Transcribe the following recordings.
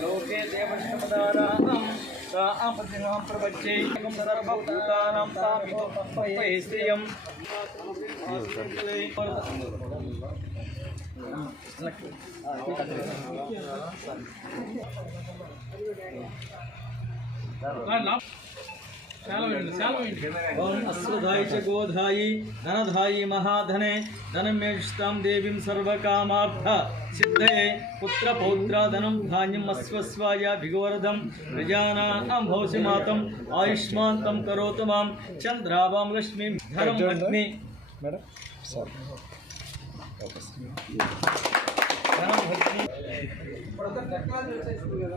लोके देवश्रमदानां सा आपतिनां प्रपच्यै एकं सर्वभूतानां तामितोपये श्रियं Thank you. ओम अश्वधायि च गोधायि धनधायि महाधने धनमेष्टां देवीं सर्वकामार्थ सिद्धये पुत्रपौत्राधनं धान्यम् अश्वस्वाय भिगोरधं प्रजानां भवसि मातम् आयुष्मान् तं करोतमाम चंद्रावाम लक्ष्मी धर्म पत्नी। मैडम मैडम కూడా.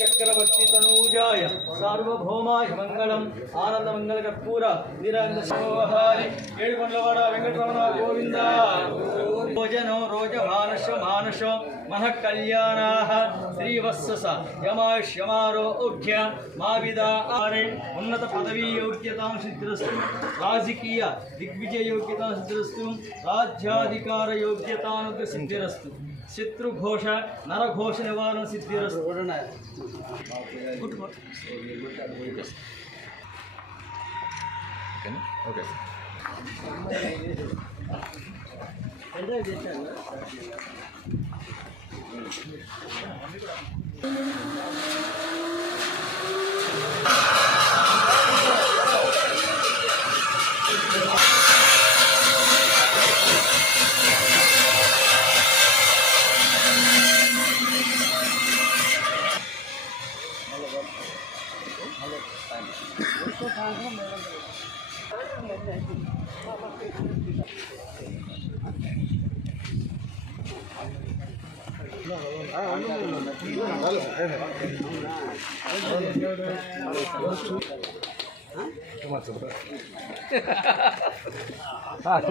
చక్రవర్తి తనూజాయ సార్వభౌమాయ మంగళం ఆనంద మంగళ కర్పూర నిరంజన శోహారి ఏడుకొండలవాడ వెంకటరమణ గోవింద భోజనో రోజ మానస మానస మన కళ్యాణాహ శ్రీవత్సస యమాష్యమారోగ్య మావిద ఆరే ఉన్నత పదవీ యోగ్యతాం సిద్ధిరస్తు రాజకీయ దిగ్విజయ యోగ్యతాం సిద్ధిరస్తు రాజ్యాధికార యోగ్యతాను సిద్ధిరస్తు శత్రుఘోష నరఘోష నివారణ సిద్ధి ఓకే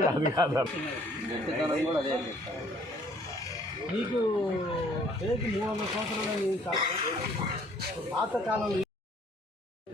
అది కాదు నీకు మూడు వందల సంవత్సరాలు పాత